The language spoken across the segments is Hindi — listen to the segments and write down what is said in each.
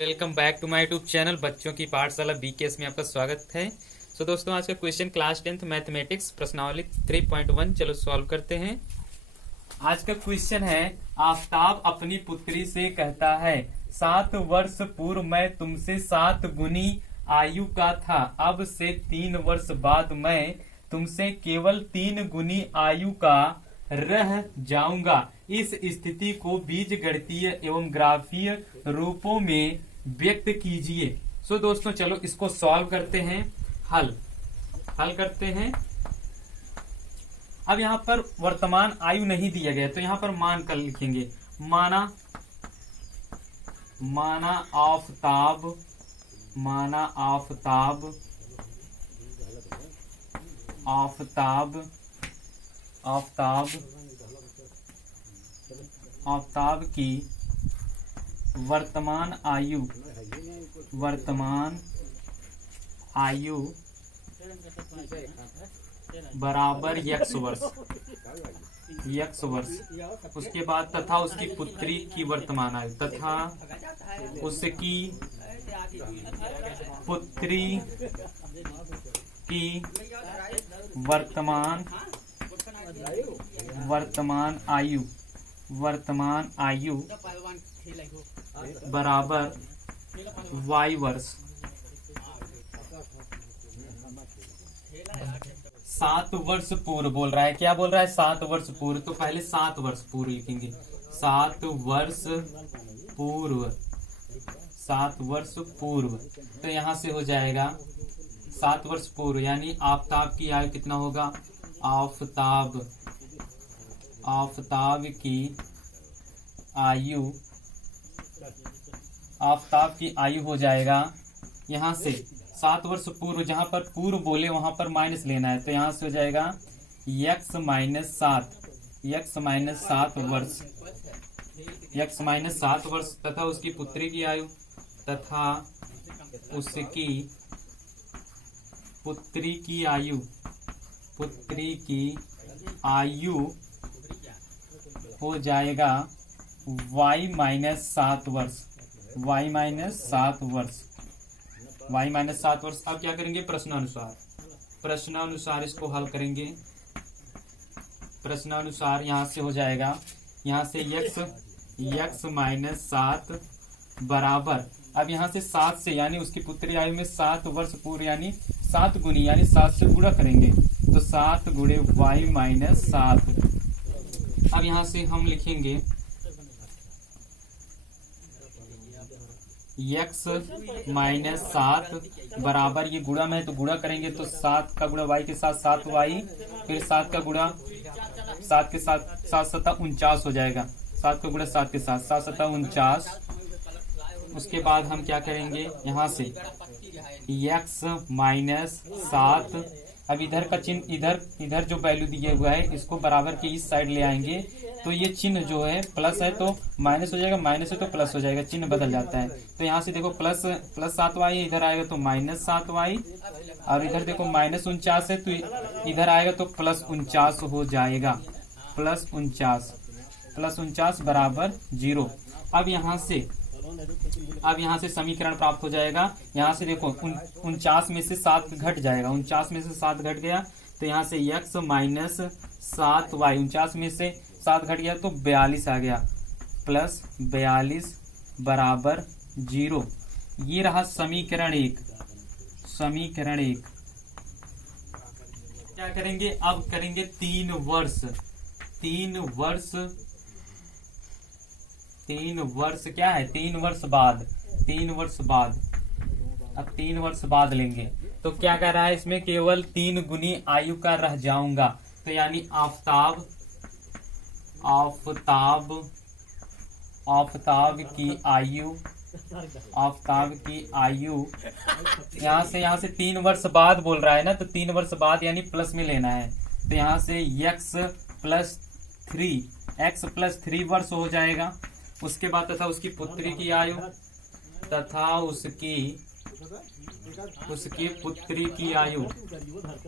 Welcome back to my YouTube channel बच्चों की पाठशाला बीकेएस में आपका स्वागत है। दोस्तों आज का क्वेश्चन क्लास 10th मैथमेटिक्स प्रश्नावली 3.1 चलो सॉल्व करते हैं। आज का क्वेश्चन है, आफताब अपनी पुत्री से कहता है 7 वर्ष पूर्व मैं तुमसे 7 गुनी आयु का था, अब से 3 वर्ष बाद मैं तुमसे केवल 3 गुनी आयु का रह जाऊंगा। इस स्थिति को बीजगणितीय एवं ग्राफीय रूपों में व्यक्त कीजिए। दोस्तों चलो इसको सॉल्व करते हैं, हल करते हैं। अब यहाँ पर वर्तमान आयु नहीं दिया गया तो यहाँ पर मान कर लिखेंगे। माना आफताब की वर्तमान आयु बराबर x वर्ष। उसके बाद तथा उसकी पुत्री की वर्तमान आयु तथा उसकी पुत्री की वर्तमान आयु बराबर y वर्ष। 7 वर्ष पूर्व बोल रहा है, क्या बोल रहा है? 7 वर्ष पूर्व। तो पहले 7 वर्ष पूर्व लिखेंगे। 7 वर्ष पूर्व तो यहाँ से हो जाएगा 7 वर्ष पूर्व यानी आफताब की आयु कितना होगा? आफताब की आयु हो जाएगा। यहाँ से 7 वर्ष पूर्व, जहां पर पूर्व बोले वहां पर माइनस लेना है, तो यहाँ से हो जाएगा x माइनस 7 वर्ष तथा उसकी पुत्री की आयु हो जाएगा y माइनस 7 वर्ष। अब क्या करेंगे? प्रश्नानुसार इसको हल करेंगे। प्रश्नानुसार यहाँ से हो जाएगा, यहाँ से x माइनस 7 बराबर, अब यहाँ से 7 से यानी उसकी पुत्री आयु में 7 वर्ष पूर्व यानी 7 गुनी यानी 7 से गुणा करेंगे तो 7 गुणे y माइनस 7। अब यहाँ से हम लिखेंगे x माइनस 7 बराबर, ये गुणा में है तो गुणा करेंगे तो 7 का गुणा y के साथ 7y, फिर 7 का गुणा 7 के साथ 7 सत्ता 49 हो जाएगा। 7 का गुणा 7 के साथ 7 सत्ता 49। उसके बाद हम क्या करेंगे? यहाँ से x माइनस 7, अब इधर का चिन्ह इधर जो वैल्यू दिया हुआ है इसको बराबर के इस साइड ले आएंगे तो ये चिन्ह जो है प्लस है तो माइनस हो जाएगा, माइनस है तो प्लस हो जाएगा, चिन्ह बदल जाता है। तो यहाँ से देखो प्लस 7y इधर आएगा तो माइनस 7y, और इधर देखो माइनस 49 है तो इधर आएगा तो प्लस 49 हो जाएगा। प्लस 49 बराबर 0। अब यहाँ से समीकरण प्राप्त हो जाएगा। यहाँ से देखो 49 में से 7 घट जाएगा, 49 में से 7 घट गया तो यहाँ से x माइनस 7y, 49 में से 7 घट गया तो 42 आ गया, प्लस 42 बराबर 0। ये रहा समीकरण 1। क्या करेंगे? अब करेंगे 3 वर्ष क्या है? 3 वर्ष बाद। अब 3 वर्ष बाद लेंगे तो क्या कर रहा है इसमें? केवल 3 गुनी आयु का रह जाऊंगा, तो यानी आफताब की आयु यहाँ से 3 वर्ष बाद बोल रहा है ना, तो 3 वर्ष बाद यानी प्लस में लेना है, तो यहाँ से x प्लस 3 वर्ष हो जाएगा। उसके बाद तथा उसकी पुत्री की आयु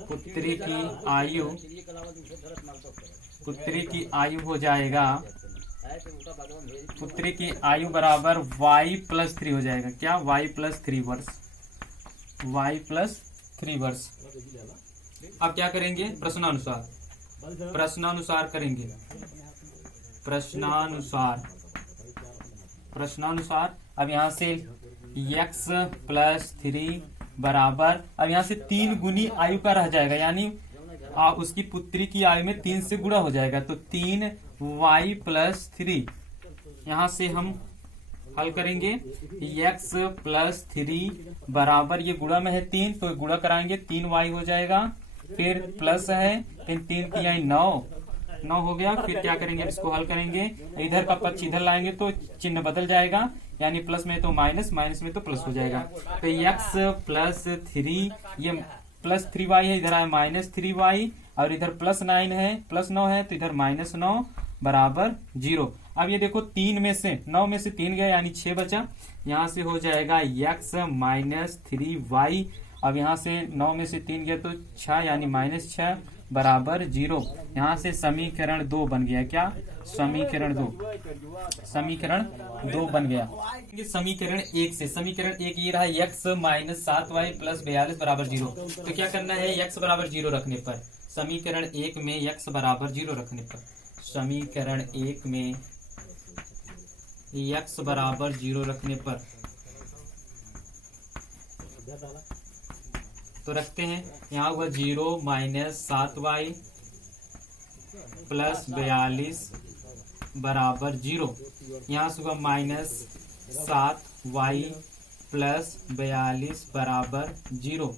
पुत्री की आयु हो जाएगा पुत्री की आयु बराबर y+3 हो जाएगा। क्या? y+3 वर्ष, y+3 वर्ष। अब क्या करेंगे? प्रश्नानुसार, प्रश्नानुसार करेंगे, प्रश्नानुसार, प्रश्नानुसार। अब यहाँ से x+3 बराबर, अब यहाँ से 3 गुनी आयु का रह जाएगा, यानी उसकी पुत्री की आयु में 3 से गुणा हो जाएगा, तो 3y+3। यहाँ से हम हल करेंगे, x+3 बराबर, ये गुणा में है 3 तो गुणा कराएंगे, 3y हो जाएगा, फिर प्लस है 3 3 9 हो गया। फिर क्या करेंगे? इसको हल करेंगे, इधर का पक्ष इधर लाएंगे तो चिन्ह बदल जाएगा, यानी प्लस में तो माइनस, माइनस में तो प्लस हो जाएगा। तो x+3, ये +3y है, इधर आया -3y, और इधर +9 है, +9 है, तो इधर -9 बराबर 0। अब ये देखो 3 में से 9 में से 3 गया, यानी 6 बचा। यहाँ से हो जाएगा x-3y। अब यहाँ से 9 में से 3 गया तो 6, यानी -6 बराबर 0। यहाँ से समीकरण 2 बन गया। क्या? समीकरण 2, समीकरण 2 बन गया। समीकरण 1 से, समीकरण 1 ये रहा, x-7y + 42 बराबर 0। तो क्या करना है? x बराबर 0 रखने पर, समीकरण 1 में x बराबर 0 रखने पर, समीकरण 1 में x बराबर 0 रखने पर, तो रखते हैं। यहाँ हुआ 0 - 7y + 42 बराबर 0। यहाँ से हुआ -7y + 42 बराबर 0।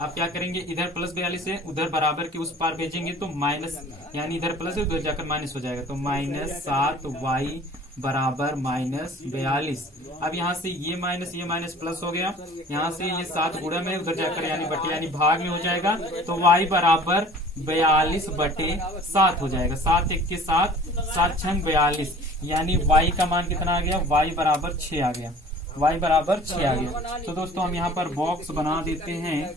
अब क्या करेंगे? इधर +42 है, उधर बराबर के उस पार भेजेंगे तो माइनस, यानी इधर प्लस है उधर जाकर माइनस हो जाएगा, तो -7y बराबर -42। अब यहाँ से ये माइनस प्लस हो गया, यहाँ से ये 7 गुणा में उधर जाकर यानी बटे यानी भाग में हो जाएगा, तो y बराबर 42/7 हो जाएगा। 7 1 के 7, 7 6 42, यानी y का मान कितना आ गया? y बराबर 6 आ गया, y बराबर 6 आ गया। तो दोस्तों हम यहाँ पर बॉक्स बना देते हैं,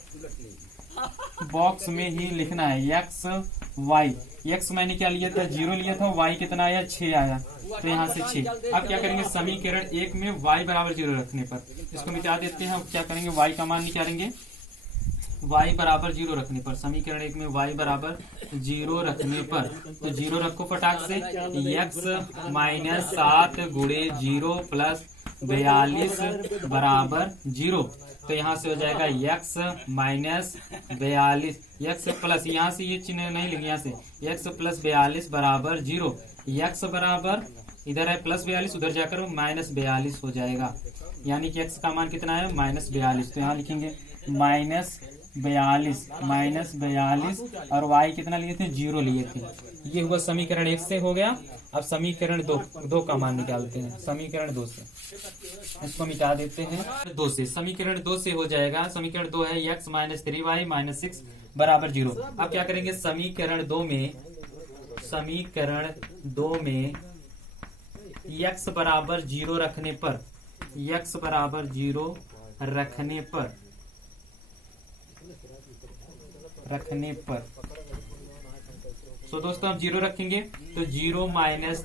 बॉक्स में ही लिखना है x मैंने क्या लिया था? 0 लिया था, y कितना आया? 6 आया, तो यहाँ से 6। अब क्या करेंगे? समीकरण 1 में y बराबर 0 रखने पर इसको मिटा देते हैं। अब क्या करेंगे? y का मान निकालेंगे, y बराबर 0 रखने पर, समीकरण 1 में y बराबर 0 रखने पर, तो 0 रखो फटाक से, x-7 गुणे 0 + 42 बराबर 0। तो यहाँ से हो जाएगा x-42, x प्लस, यहाँ से ये चिन्ह नहीं लिखेंगे, यहाँ से x + 42 बराबर 0। x बराबर, इधर है +42, उधर जाकर -42 हो जाएगा, यानी कि x का मान कितना है? -42। तो यहाँ लिखेंगे -42 और y कितना लिए थे? 0 लिए थे। ये हुआ समीकरण 1 से हो गया। अब समीकरण 2 का मान निकालते हैं, समीकरण 2 से इसको मिटा देते हैं। 2 से, समीकरण 2 से हो जाएगा, समीकरण 2 है x - 3y - 6 बराबर 0। अब क्या करेंगे? समीकरण 2 में x बराबर 0 रखने पर, x बराबर 0 रखने पर तो दोस्तों अब 0 रखेंगे, तो 0 -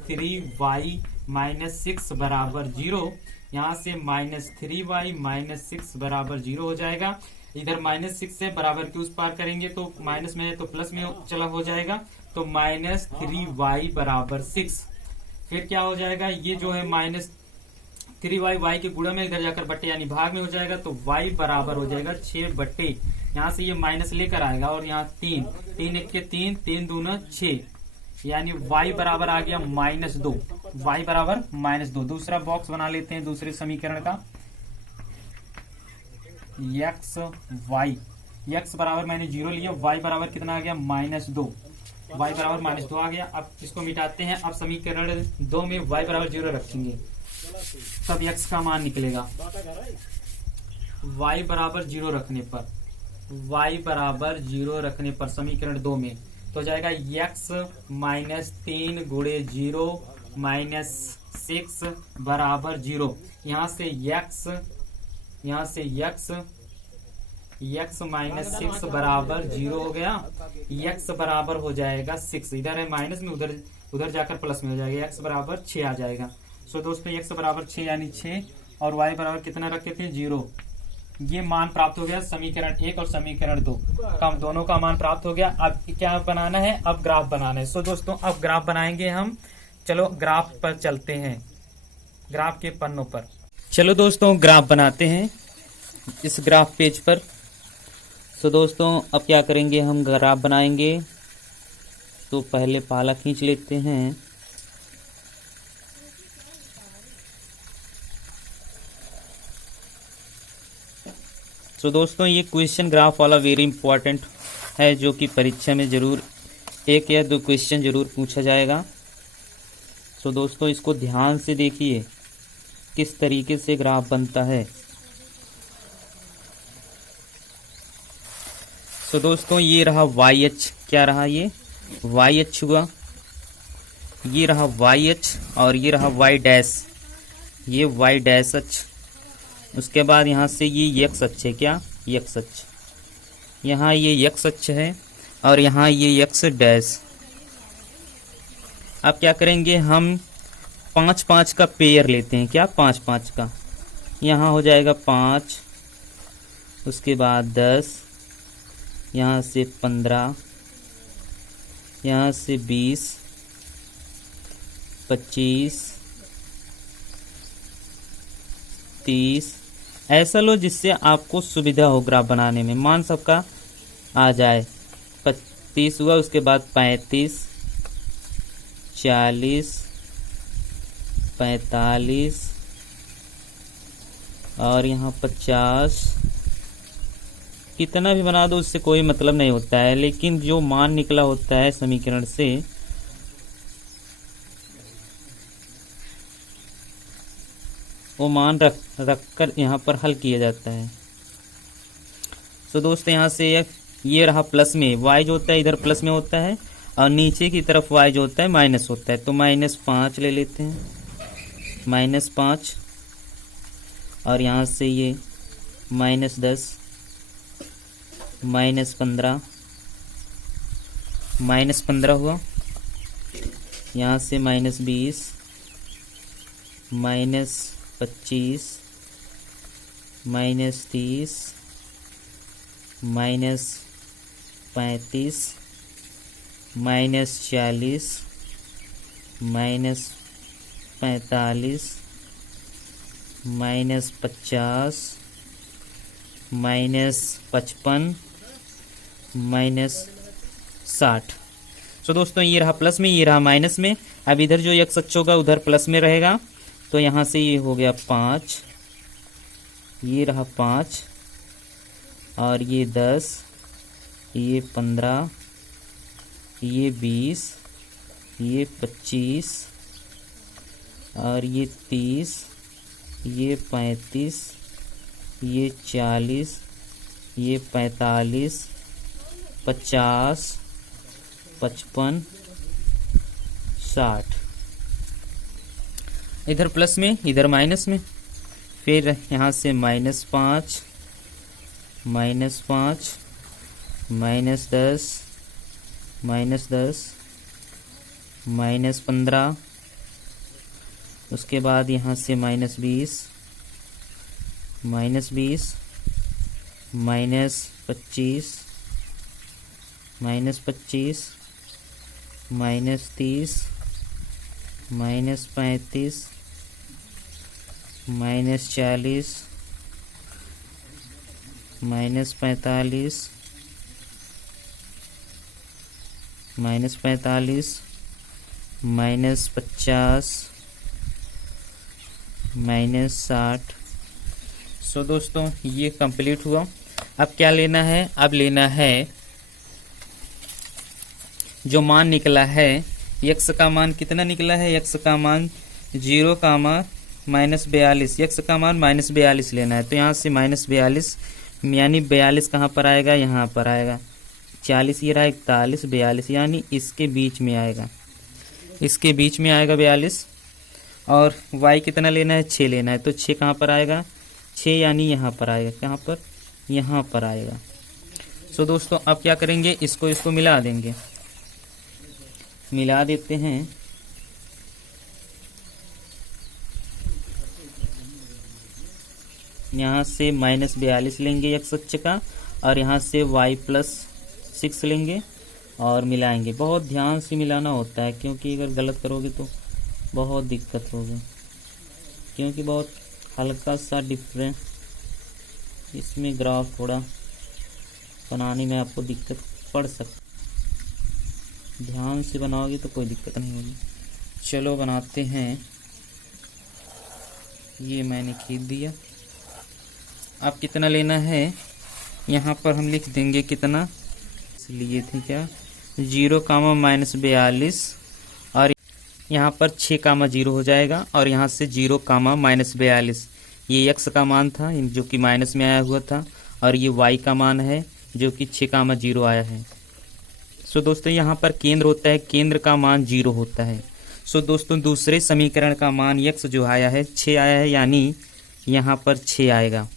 3y - 6 बराबर 0। यहाँ से -3y - 6 बराबर 0 हो जाएगा। इधर -6 से बराबर के उस पार करेंगे तो माइनस में है तो प्लस में चला हो जाएगा, तो -3y बराबर 6। फिर क्या हो जाएगा? ये जो है -3y, y के गुणा में इधर जाकर बट्टे यानी भाग में हो जाएगा, तो y बराबर हो जाएगा 6 बट्टे, यहाँ से ये माइनस लेकर आएगा, और यहाँ 3 1 के 3 3 दूना 6, यानी y बराबर आ गया -2, y बराबर -2। दूसरा बॉक्स बना लेते हैं दूसरे समीकरण का, x बराबर मैंने 0 लिया, y बराबर कितना आ गया? -2, y बराबर -2 आ गया। अब इसको मिटाते हैं। अब समीकरण 2 में y बराबर 0 रखेंगे, तब x का मान निकलेगा। y बराबर 0 रखने पर, समीकरण 2 में तो हो जाएगा x - 3 गुणे 0 - 6 बराबर 0। यहाँ से x -6 बराबर 0 हो गया, x बराबर हो जाएगा 6। इधर है माइनस में, उधर उधर जाकर प्लस में हो जाएगा, x बराबर 6 आ जाएगा। सो दोस्तों x बराबर 6 यानी 6 और y बराबर कितना रखे थे 0। ये मान प्राप्त हो गया समीकरण 1 और समीकरण 2 का, दोनों का मान प्राप्त हो गया। अब क्या बनाना है, अब ग्राफ बनाना है। सो दोस्तों अब ग्राफ बनाएंगे हम। चलो ग्राफ पर चलते हैं, ग्राफ के पन्नों पर। चलो दोस्तों ग्राफ बनाते हैं इस ग्राफ पेज पर। तो दोस्तों अब क्या करेंगे, हम ग्राफ बनाएंगे। तो पहले पाला खींच लेते हैं। तो दोस्तों ये क्वेश्चन ग्राफ वाला वेरी इंपॉर्टेंट है, जो कि परीक्षा में जरूर 1 या 2 क्वेश्चन जरूर पूछा जाएगा। तो दोस्तों इसको ध्यान से देखिए किस तरीके से ग्राफ बनता है। तो दोस्तों ये रहा YH, क्या रहा ये YH हुआ, ये रहा YH और ये रहा Y डैश, ये Y डैश H। उसके बाद यहाँ से ये X अक्ष है, क्या X अक्ष, यहाँ ये X अक्ष है और यहाँ ये X डैश। अब क्या करेंगे, हम 5-5 का पेयर लेते हैं, क्या 5-5 का। यहाँ हो जाएगा 5, उसके बाद 10, यहाँ से 15, यहाँ से 20, 25, 30। ऐसा लो जिससे आपको सुविधा हो ग्राफ बनाने में, मान सबका आ जाए। 30 हुआ, उसके बाद 35, 40, 45 और यहाँ 50। कितना भी बना दो उससे कोई मतलब नहीं होता है, लेकिन जो मान निकला होता है समीकरण से वो मान रख कर यहाँ पर हल किया जाता है। तो दोस्तों यहाँ से ये रहा प्लस में, y जो होता है इधर प्लस में होता है और नीचे की तरफ y जो होता है माइनस होता है। तो -5 ले लेते हैं, -5 और यहाँ से ये -10, -15, -15 हुआ, यहाँ से -20, -25, -30, -35, -40, -45, -50, -55, -60। तो दोस्तों ये रहा प्लस में, ये रहा माइनस में। अब इधर जो x अक्ष होगा उधर प्लस में रहेगा। तो यहाँ से ये हो गया 5, ये रहा 5 और ये 10, ये 15, ये 20, ये 25 और ये 30, ये 35, ये 40, ये 45, 50, 55, 60। इधर प्लस में इधर माइनस में। फिर यहाँ से -5, -5, -10, -10, -15, उसके बाद यहाँ से -20, -20, -25, -25, -30, -35, -40, -45, -50, -60। सो दोस्तों ये कंप्लीट हुआ। अब क्या लेना है, अब लेना है जो मान निकला है x का मान कितना निकला है, x का मान 0, -42, x का मान -42 लेना है। तो यहाँ से -42 यानी 42 कहाँ पर आएगा, यहाँ पर आएगा। 40 ये रहा 41, 42 यानी इसके बीच में आएगा, इसके बीच में आएगा 42। और y कितना लेना है, 6 लेना है। तो 6 कहाँ पर आएगा, 6 यानी यहाँ पर आएगा, कहाँ पर, यहाँ पर आएगा। सो दोस्तों अब क्या करेंगे, इसको मिला देंगे, मिला देते हैं। यहाँ से -42 लेंगे x अक्ष का, और यहाँ से y + 6 लेंगे और मिलाएंगे। बहुत ध्यान से मिलाना होता है, क्योंकि अगर गलत करोगे तो बहुत दिक्कत होगी, क्योंकि बहुत हल्का सा डिफरेंस इसमें ग्राफ थोड़ा बनाने में आपको दिक्कत पड़ सकती। ध्यान से बनाओगे तो कोई दिक्कत नहीं होगी। चलो बनाते हैं। ये मैंने खींच दिया। अब कितना लेना है यहाँ पर हम लिख देंगे कितना लिए थे क्या, 0, -42, और यहाँ पर 6, 0 हो जाएगा, और यहाँ से 0, -42 ये x का मान था जो कि माइनस में आया हुआ था, और ये y का मान है जो कि 6, 0 आया है। सो दोस्तों यहाँ पर केंद्र होता है, केंद्र का मान 0 होता है। सो दोस्तों दूसरे समीकरण का मान x जो आया है 6 आया है, यानी यहाँ पर 6 आएगा,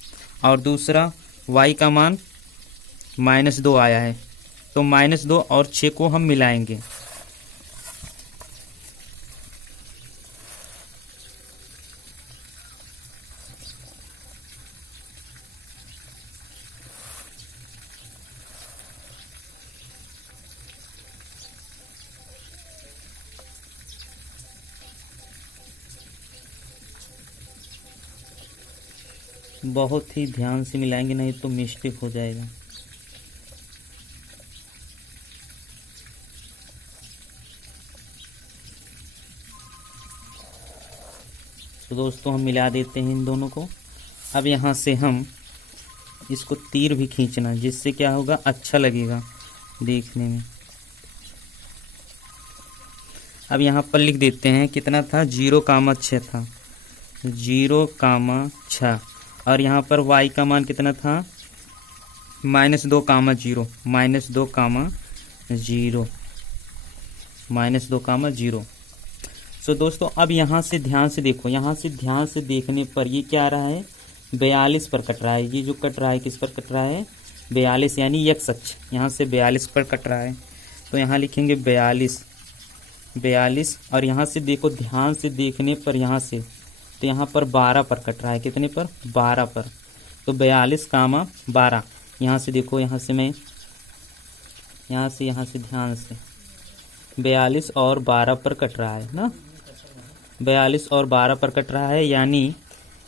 और दूसरा y का मान -2 आया है, तो -2 और 6 को हम मिलाएंगे। बहुत ही ध्यान से मिलाएंगे, नहीं तो मिस्टेक हो जाएगा। तो दोस्तों हम मिला देते हैं इन दोनों को। अब यहाँ से हम इसको तीर भी खींचना, जिससे क्या होगा, अच्छा लगेगा देखने में। अब यहाँ पर लिख देते हैं कितना था, 0, 6 था, 0, 6, और यहाँ पर y का मान कितना था, -2, 0, -2, 0। सो दोस्तों अब यहाँ से ध्यान से देखो, यहाँ से ध्यान से देखने पर ये क्या आ रहा है, 42 पर कट रहा है। ये जो कट रहा है किस पर कट रहा है, 42, यानी x अक्ष यहाँ से 42 पर कट रहा है। तो यहाँ लिखेंगे 42, और यहाँ से देखो ध्यान से देखने पर यहाँ से, तो यहाँ पर 12 पर कट रहा है। कितने पर, 12 पर। तो 42, 12, यहाँ से देखो, यहाँ से मैं यहाँ से ध्यान से 42 और 12 पर कट रहा है ना, 42 और 12 पर कट रहा है, यानी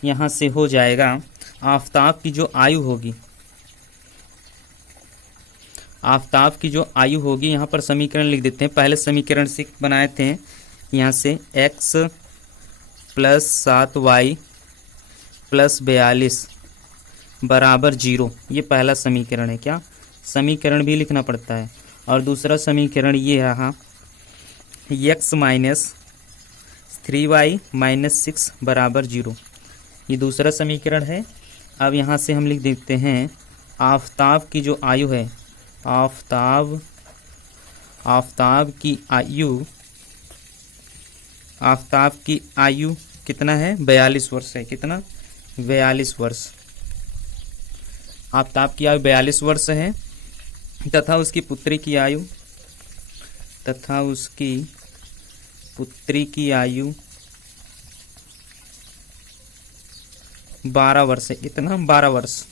यहाँ से हो जाएगा आफताब की जो आयु होगी, आफताब की जो आयु होगी, यहाँ पर समीकरण लिख देते हैं। पहले समीकरण से बनाए थे, यहाँ से x + 7y + 42 बराबर 0। ये पहला समीकरण है। क्या समीकरण भी लिखना पड़ता है। और दूसरा समीकरण ये रहा, x - 3y - 6 बराबर 0। ये दूसरा समीकरण है। अब यहाँ से हम लिख देते हैं आफताब की जो आयु है, आफताब की आयु कितना है, 42 वर्ष है। कितना, 42 वर्ष। आफताब की आयु 42 वर्ष है, तथा उसकी पुत्री की आयु 12 वर्ष है। कितना, 12 वर्ष।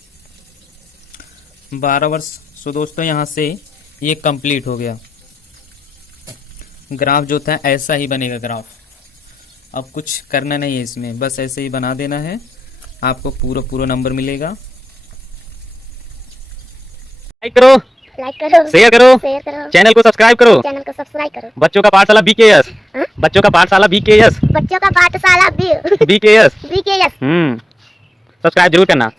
12 वर्ष। सो दोस्तों यहाँ से ये कंप्लीट हो गया। ग्राफ जो था ऐसा ही बनेगा ग्राफ। अब कुछ करना नहीं है इसमें, बस ऐसे ही बना देना है, आपको पूरा नंबर मिलेगा। लाइक करो, शेयर करो, चैनल को सब्सक्राइब करो, बच्चों का पाठशाला BKS, बच्चों का पाठशाला BKS, सब्सक्राइब जरूर करना।